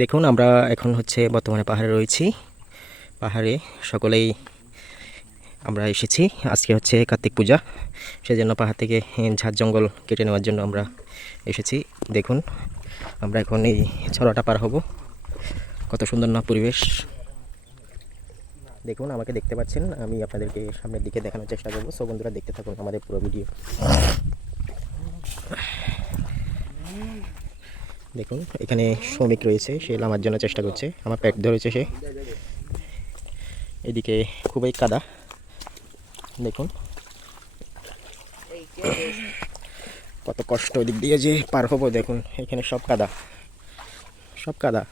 দেখুন আমরা এখন হচ্ছে বর্তমানে পাহাড়ে রয়েছি। পাহাড়ে সকলেই আমরা এসেছি। আজকে হচ্ছে কার্তিক পূজা, সেজন্য পাহাড় থেকে ঝাড় জঙ্গল কেটে নেওয়ার জন্য আমরা এসেছি। দেখুন আমরা এখন এই ছড়াটা পার হব। কত সুন্দর না পরিবেশ। দেখুন আমাকে দেখতে পাচ্ছেন, আমি আপনাদেরকে সামনের দিকে দেখানোর চেষ্টা করবো। সো বন্ধুরা দেখতে থাকুন আমাদের পুরো ভিডিও। দেখুন এখানে শ্রমিক রয়েছে, সে নামার জন্য চেষ্টা করছে। আমার পেট ধরেছে সে। এদিকে খুবই কাদা, দেখুন কত কষ্ট ওদিক দিয়ে যে পার হবো। দেখুন এখানে সব কাদা, সব কাদা।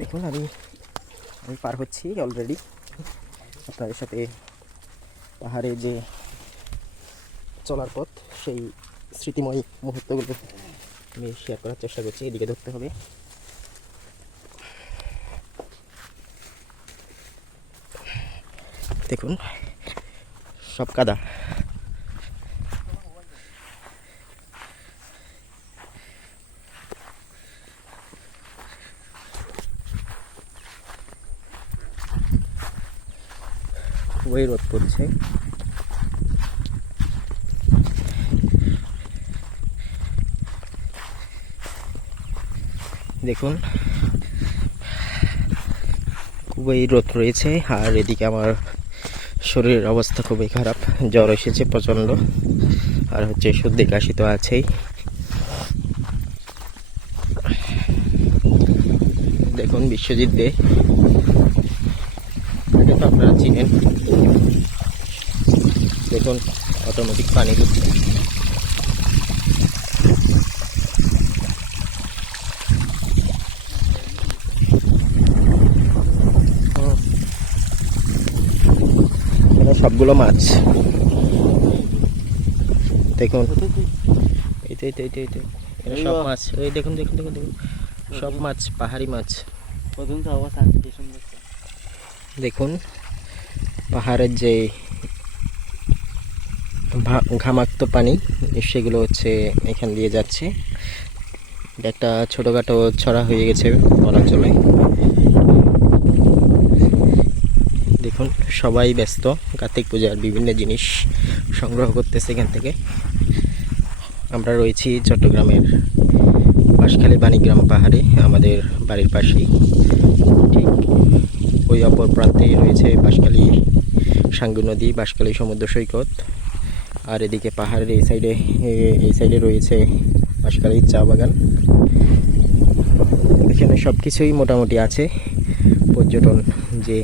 দেখুন আমি পার হচ্ছি অলরেডি। আপনাদের সাথে পাহাড়ে যে চলার পথ, সেই স্মৃতিময় মুহূর্তগুলো আমি শেয়ার করার চেষ্টা করছি। এদিকে ধরতে হবে। দেখুন সব কাদা। খুবই রোদ পড়ছে। দেখুন খুবই রোদ রয়েছে। আর এদিকে আমার শরীরের অবস্থা খুবই খারাপ, জ্বর এসেছে প্রচণ্ড। আর হচ্ছে সর্দি কাশি তো আছেই। দেখুন বিশ্বজিৎ দে, এটা তো আপনারা চিনেন। দেখুন অটোমেটিক পানি দিচ্ছে। সবগুলো মাছ দেখুন, সব মাছ। ওই দেখুন দেখুন দেখুন দেখুন সব মাছ, পাহাড়ি মাছ। দেখুন পাহাড়ের যে ঘামাক্ত পানি, সেগুলো হচ্ছে এখান দিয়ে যাচ্ছে। একটা ছোটোখাটো ছড়া হয়ে গেছে বলা চলে। দেখুন সবাই ব্যস্ত কার্তিক পূজার বিভিন্ন জিনিস সংগ্রহ করতেছে এখান থেকে। আমরা রয়েছি চট্টগ্রামের বাঁশখালী বাণীগ্রাম পাহাড়ে, আমাদের বাড়ির পাশেই। ঠিক ওই অপর প্রান্তে রয়েছে বাঁশখালী সাঙ্গু নদী, বাঁশখালী সমুদ্র সৈকত। আর এদিকে পাহাড়ের এই সাইডে রয়েছে বাঁশখালীর চা বাগান। এখানে সব কিছুই মোটামুটি আছে। পর্যটন যে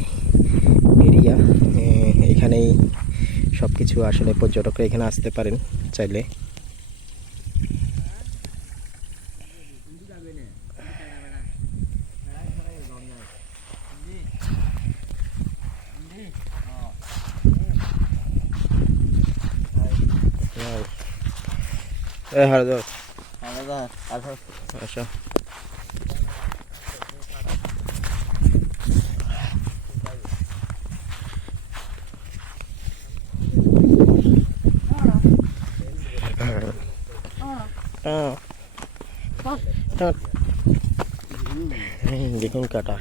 এরিয়া, এখানেই সব কিছু। আসলে পর্যটকরা এখানে আসতে পারেন চাইলে। আচ্ছা দেখুন কাটা।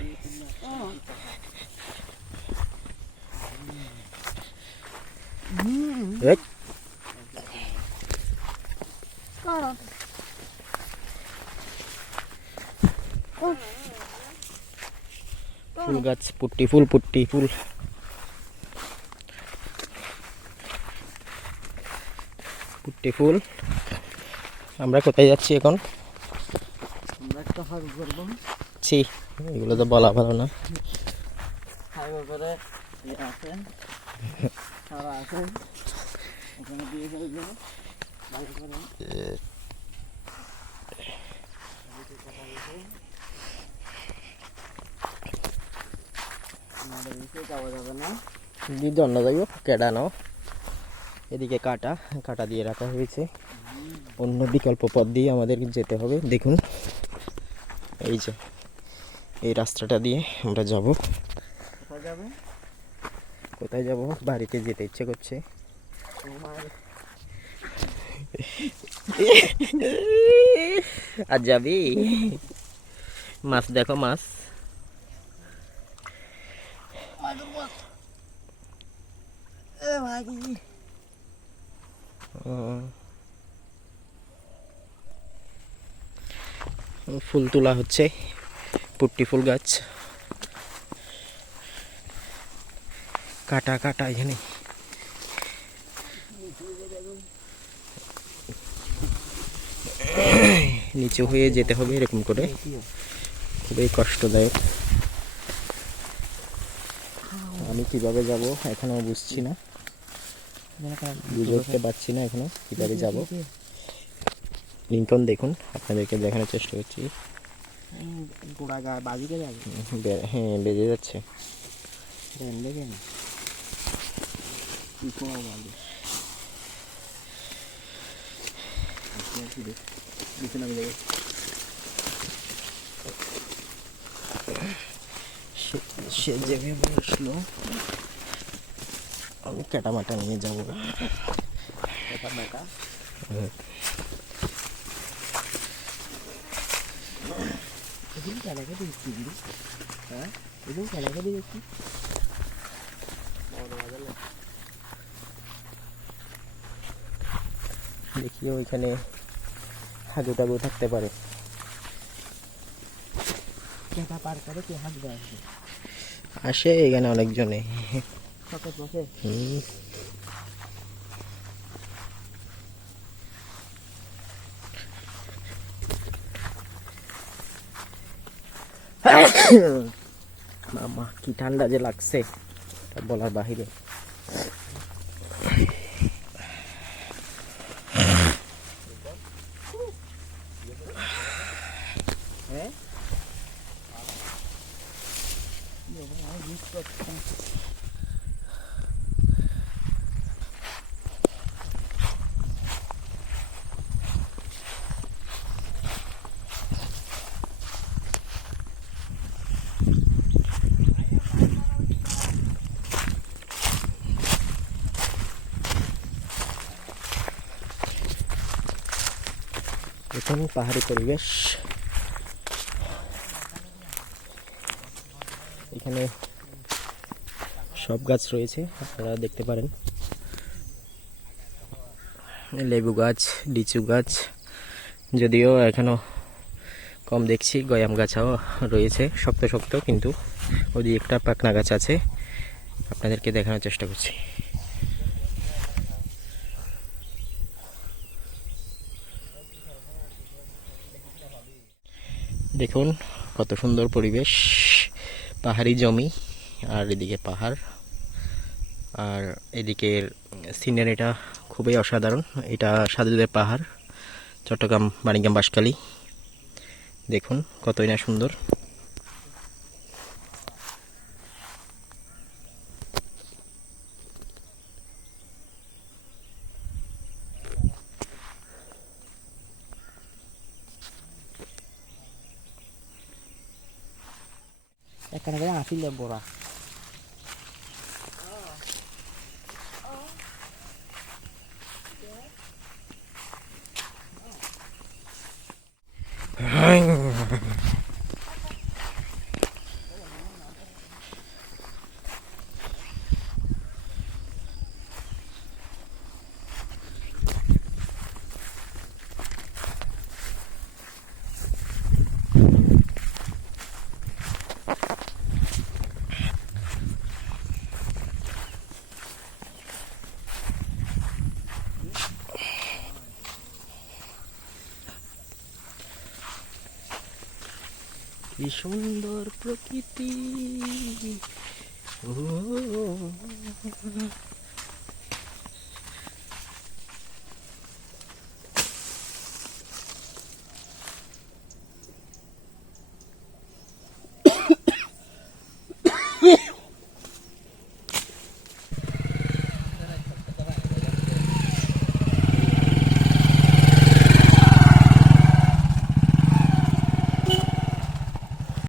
ফুল গাছ, পুট্টি ফুল, পুট্টি ফুল। পুট্টি ফুল। আমরা কোথায় যাচ্ছি এখন? ছি, এগুলো তো বলা ভালো না। জন্য যাইব কেডা নাও। এদিকে কাটা কাটা দিয়ে রাখা হয়েছে। অন্য বিকল্প পথ দিয়ে আমাদের যেতে হবে। দেখুন এই যে এই রাস্তাটা দিয়ে আমরা যাব। কোথায় যাব? বাড়িতে যেতে ইচ্ছে করছে। আর যাবি? মাছ দেখো, মাছ। ফুল তোলা হচ্ছে, পুট্টি ফুল গাছ। কাটা কাটা এখানে। নিচু হয়ে যেতে হবে এরকম করে, খুবই কষ্টদায়ক। আমি কিভাবে যাব এখনো বুঝছি না, বুঝে উঠতে পারছি না এখনো কিভাবে যাব। লিঙ্কন দেখুন, আপনাদেরকে দেখানোর চেষ্টা করছি। হ্যাঁ, বেজে যাচ্ছে। সে যেভাবে বসলো, আমি কাটামাটা নিয়ে যাবো। দেখি ওইখানে হাগু টাগু থাকতে পারে। আসে এখানে অনেকজনে। মামা কি ঠান্ডা যে লাগছে, তা বলার বাহিরে। এখন পাহাড়ি পরিবেশ, এখানে সব গাছ রয়েছে, আপনারা দেখতে পারেন। লেবু গাছ, লিচু গাছ, যদিও এখনো কম দেখছি। গয়াম গাছও রয়েছে, শক্ত শক্ত, কিন্তু ওই একটা পাকনা গাছ আছে, আপনাদেরকে দেখানোর চেষ্টা করছি। দেখুন কত সুন্দর পরিবেশ, পাহাড়ি জমি, আর এদিকে পাহাড়, আর এদিকের সিনারিটা খুবই অসাধারণ। এটা সাধুদের পাহাড়, চট্টগ্রাম বাণিগ্রাম বাঁশখালী। দেখুন কতই না সুন্দর। এখানে আসিলে বড়া কি সুন্দর প্রকৃতি।